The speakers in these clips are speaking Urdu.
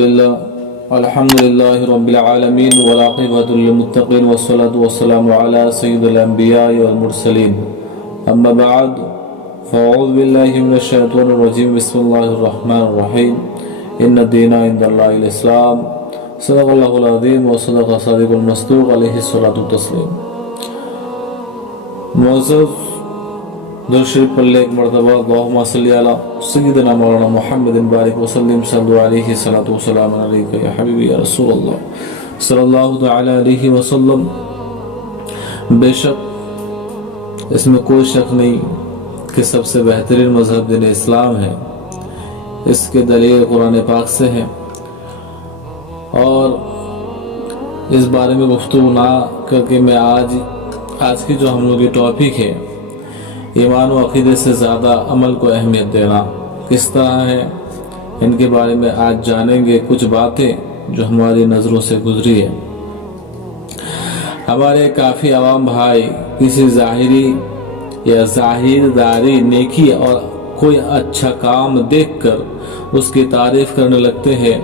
الحمد للہ رب العالمین والعاقبۃ للمتقین والصلاة والسلام علی سید الانبیاء والمرسلین اما بعد فاعوذ باللہ من الشیطان الرجیم بسم اللہ الرحمن الرحیم ان الدین عند اللہ الاسلام صدق اللہ العظیم وصدق صادق المصدوق علیہ الصلاۃ والتسلیم۔ معزز درود شریف پڑھ لیں ایک مرتبہ، اللہم صلی علی سیدنا مولانا محمد بارک وسلم صلو علیہ الصلاۃ والسلام علیک یا حبیبی یا رسول اللہ صلی اللہ تعالی علیہ وسلم۔ بے شک اس میں کوئی شک نہیں کہ سب سے بہترین مذہب دین اسلام ہے، اس کے دلیل قرآن پاک سے ہے، اور اس بارے میں گفتگو نہ کر کے میں آج کی جو ہم لوگ کی ٹاپک ہے ایمان و عقیدے سے زیادہ عمل کو اہمیت دینا کس طرح ہے، ان کے بارے میں آج جانیں گے کچھ باتیں جو ہماری نظروں سے گزری ہے۔ ہمارے کافی عوام بھائی کسی ظاہری یا ظاہرداری نیکی اور کوئی اچھا کام دیکھ کر اس کی تعریف کرنے لگتے ہیں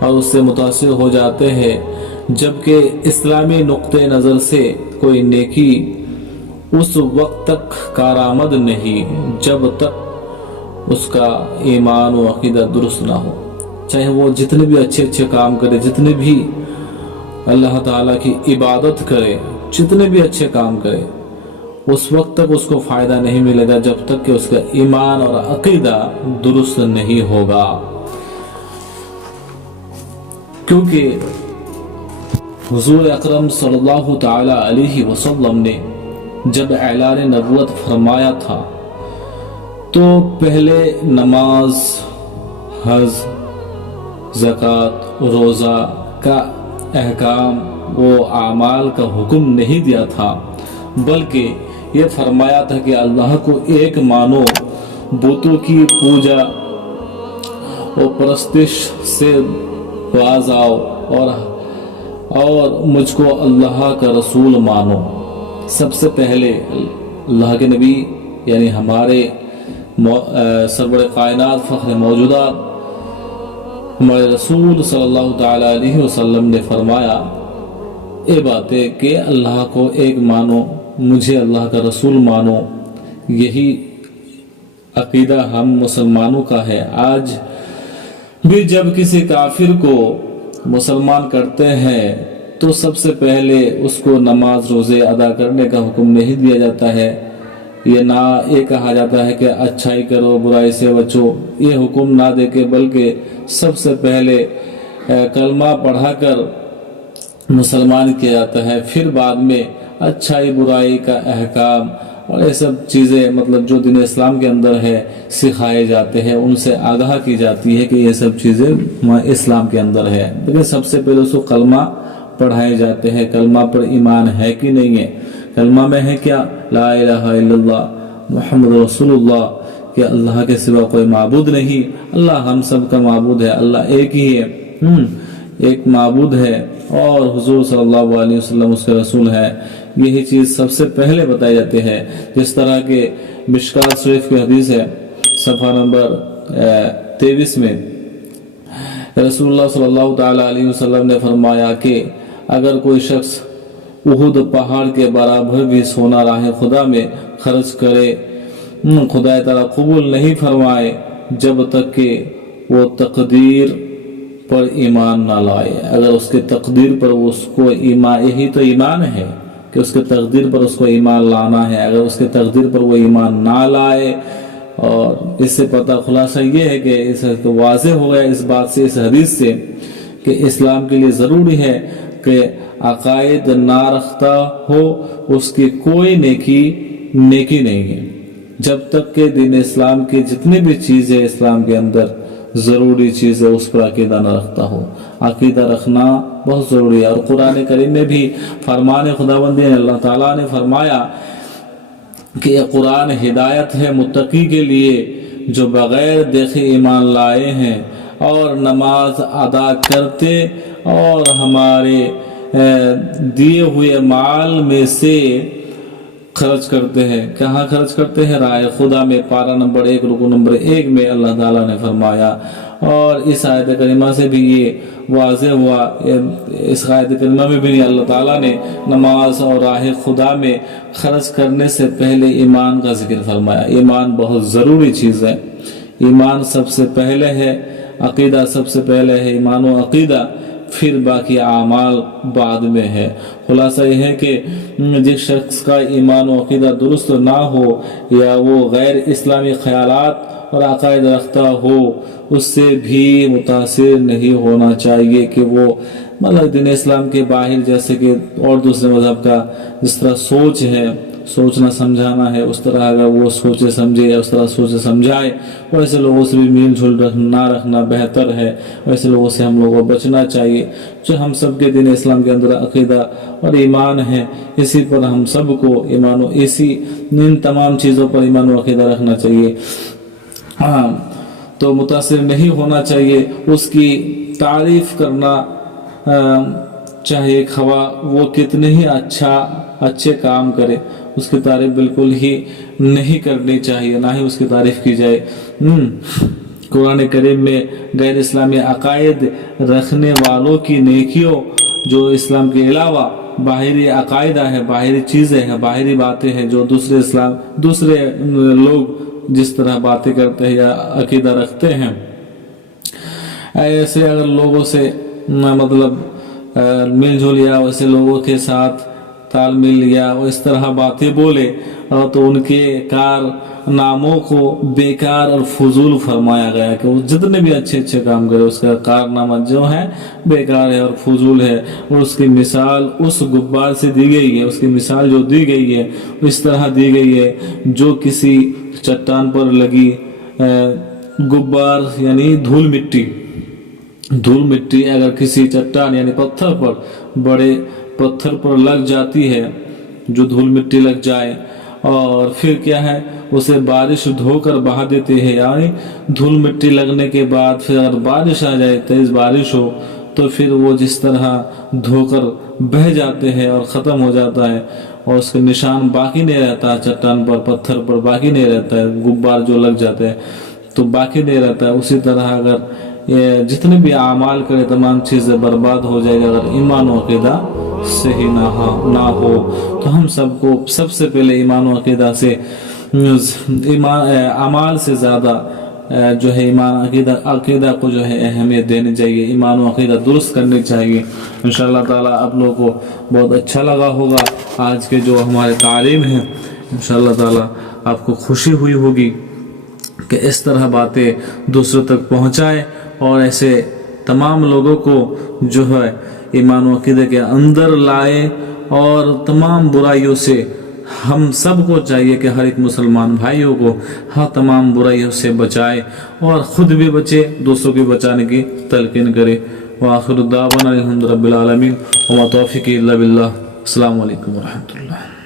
اور اس سے متاثر ہو جاتے ہیں، جبکہ اسلامی نقطہ نظر سے کوئی نیکی اس وقت تک کارآمد نہیں جب تک اس کا ایمان و عقیدہ درست نہ ہو، چاہے وہ جتنے بھی اچھے کام کرے، جتنے بھی اللہ تعالیٰ کی عبادت کرے، جتنے بھی اچھے کام کرے، اس وقت تک اس کو فائدہ نہیں ملے گا جب تک کہ اس کا ایمان اور عقیدہ درست نہیں ہوگا۔ کیونکہ حضور اکرم صلی اللہ تعالی علیہ وسلم نے جب اعلان نبوت فرمایا تھا تو پہلے نماز، حج، زکوٰۃ، روزہ کا احکام و اعمال کا حکم نہیں دیا تھا، بلکہ یہ فرمایا تھا کہ اللہ کو ایک مانو، بتوں کی پوجا و پرستش سے باز آؤ اور مجھ کو اللہ کا رسول مانو۔ سب سے پہلے اللہ کے نبی یعنی ہمارے سرور کائنات، فخر موجودات، ہمارے رسول صلی اللہ تعالی علیہ وسلم نے فرمایا یہ باتیں کہ اللہ کو ایک مانو، مجھے اللہ کا رسول مانو۔ یہی عقیدہ ہم مسلمانوں کا ہے۔ آج بھی جب کسی کافر کو مسلمان کرتے ہیں تو سب سے پہلے اس کو نماز روزے ادا کرنے کا حکم نہیں دیا جاتا ہے، یہ کہا جاتا ہے کہ اچھائی کرو، برائی سے بچو، یہ حکم نہ دے کے بلکہ سب سے پہلے کلمہ پڑھا کر مسلمان کیا جاتا ہے، پھر بعد میں اچھائی برائی کا احکام اور یہ سب چیزیں مطلب جو دین اسلام کے اندر ہے سکھائے جاتے ہیں، ان سے آگاہ کی جاتی ہے کہ یہ سب چیزیں اسلام کے اندر ہے۔ لیکن سب سے پہلے اس کو کلمہ پڑھائے جاتے ہیں، کلمہ پر ایمان ہے کہ نہیں ہے، کلمہ میں ہے کیا لا الہ الا اللہ محمد رسول اللہ، کہ اللہ کے سوا کوئی معبود نہیں، اللہ ہم سب کا معبود ہے، اللہ ایک ہی ہے، ایک معبود ہے اور حضور صلی اللہ علیہ وسلم اس کے رسول ہے۔ یہی چیز سب سے پہلے بتائی جاتی ہے، جس طرح کہ مشکات شریف کی حدیث ہے صفحہ نمبر 23 میں رسول اللہ صلی اللہ تعالی علیہ وسلم نے فرمایا کہ اگر کوئی شخص احد پہاڑ کے برابر بھی سونا راہ خدا میں خرچ کرے، خدا تعالیٰ قبول نہیں فرمائے جب تک کہ وہ تقدیر پر ایمان نہ لائے۔ اگر اس کے تقدیر پر اس کو ایمان، یہی تو ایمان ہے کہ اس کے تقدیر پر اس کو ایمان لانا ہے، اگر اس کے تقدیر پر وہ ایمان نہ لائے، اور اس سے پتہ خلاصہ یہ ہے کہ اس واضح ہو گیا اس بات سے، اس حدیث سے، کہ اسلام کے لیے ضروری ہے کہ عقائد نہ رکھتا ہو اس کی کوئی نیکی نہیں ہے، جب تک کہ دین اسلام کی جتنی بھی چیزیں اسلام کے اندر ضروری چیز ہے اس پر عقیدہ نہ رکھتا ہو۔ عقیدہ رکھنا بہت ضروری ہے، اور قرآن کریم میں بھی فرمان خداوندی ہے، اللہ تعالیٰ نے فرمایا کہ یہ قرآن ہدایت ہے متقی کے لیے جو بغیر دیکھے ایمان لائے ہیں اور نماز ادا کرتے اور ہمارے دیے ہوئے مال میں سے خرچ کرتے ہیں۔ کہاں خرچ کرتے ہیں؟ راہ خدا میں۔ پارہ نمبر 1 رکوع نمبر 1 میں اللہ تعالیٰ نے فرمایا، اور اس آیت کریمہ سے بھی یہ واضح ہوا، اس آیت کریمہ میں بھی اللہ تعالیٰ نے نماز اور راہ خدا میں خرچ کرنے سے پہلے ایمان کا ذکر فرمایا۔ ایمان بہت ضروری چیز ہے، ایمان سب سے پہلے ہے، عقیدہ سب سے پہلے ہے، ایمان و عقیدہ، پھر باقی اعمال بعد میں ہے۔ خلاصہ یہ ہے کہ جس شخص کا ایمان و عقیدہ درست نہ ہو یا وہ غیر اسلامی خیالات اور عقائد رکھتا ہو، اس سے بھی متاثر نہیں ہونا چاہیے کہ وہ مطلب دین اسلام کے باہر جیسے کہ اور دوسرے مذہب کا جس طرح سوچ ہے، سوچنا سمجھانا ہے، اس طرح اگر وہ سوچے سمجھے یا اس طرح سوچے سمجھائے، ویسے لوگوں سے بھی میل جھول نہ رکھنا بہتر ہے، ویسے لوگوں سے ہم لوگوں کو بچنا چاہیے۔ جو ہم سب کے دین اسلام کے اندر عقیدہ اور ایمان ہے، اسی پر ہم سب کو ایمان و ان تمام چیزوں پر ایمان و عقیدہ رکھنا چاہیے۔ ہاں، تو متاثر نہیں ہونا چاہیے، اس کی تعریف کرنا چاہیے، خواہ وہ کتنے ہی اچھے کام کرے، اس کی تعریف بالکل ہی نہیں کرنی چاہیے، نہ ہی اس کی تعریف کی جائے۔ قرآن کریم میں غیر اسلامی عقائد رکھنے والوں کی نیکیوں، جو اسلام کے علاوہ باہری عقائد ہے، باہری چیزیں ہیں، باہری باتیں ہیں، جو دوسرے لوگ جس طرح باتیں کرتے ہیں یا عقیدہ رکھتے ہیں، ایسے اگر لوگوں سے مطلب مل جل یا ویسے لوگوں کے ساتھ تال مل یا اس طرح باتیں بولے تو ان کے کارناموں کو بیکار اور فضول فرمایا گیا کہ وہ جتنے بھی اچھے کام کرے اس کا کارنامہ جو ہے بیکار ہے اور فضول ہے، اور اس کی مثال اس غبار سے دی گئی ہے، اس کی مثال جو دی گئی ہے اس طرح دی گئی ہے جو کسی چٹان پر لگی غبار یعنی دھول مٹی اگر کسی چٹان یعنی پتھر پر، بڑے پتھر پر لگ جاتی ہے، جو دھول مٹی لگ جائے اور پھر کیا ہے اسے بارش دھو کر بہا دیتے ہیں، یعنی دھول مٹی لگنے کے بعد پھر اگر بارش آ جائے، تیز بارش ہو، تو پھر وہ جس طرح دھو کر بہہ جاتے ہیں اور ختم ہو جاتا ہے اور اس کے نشان باقی نہیں رہتا، چٹان پر پتھر پر باقی نہیں رہتا ہے، غبار جو لگ جاتے ہیں تو باقی نہیں رہتا ہے۔ اسی طرح اگر جتنے بھی اعمال کرے تمام چیزیں برباد ہو جائے گا اگر ایمان و عقیدہ صحیح نہ ہو۔ تو ہم سب کو سب سے پہلے ایمان و عقیدہ سے اعمال سے زیادہ جو ہے ایمان عقیدہ کو جو ہے اہمیت دینی چاہیے، ایمان و عقیدہ درست کرنی چاہیے۔ انشاءاللہ تعالیٰ آپ لوگوں کو بہت اچھا لگا ہوگا آج کے جو ہمارے تعلیم ہیں، انشاءاللہ تعالیٰ آپ کو خوشی ہوئی ہوگی کہ اس طرح باتیں دوسروں تک پہنچائے اور ایسے تمام لوگوں کو جو ہے ایمان و عقیدہ کے اندر لائے، اور تمام برائیوں سے ہم سب کو چاہیے کہ ہر ایک مسلمان بھائیوں کو ہر تمام برائیوں سے بچائے اور خود بھی بچے، دوسروں کو بچانے کی تلقین کرے۔ وآخر دعوانا الحمد للہ رب العالمین وما توفیقی الا باللہ۔ السلام علیکم ورحمۃ اللہ۔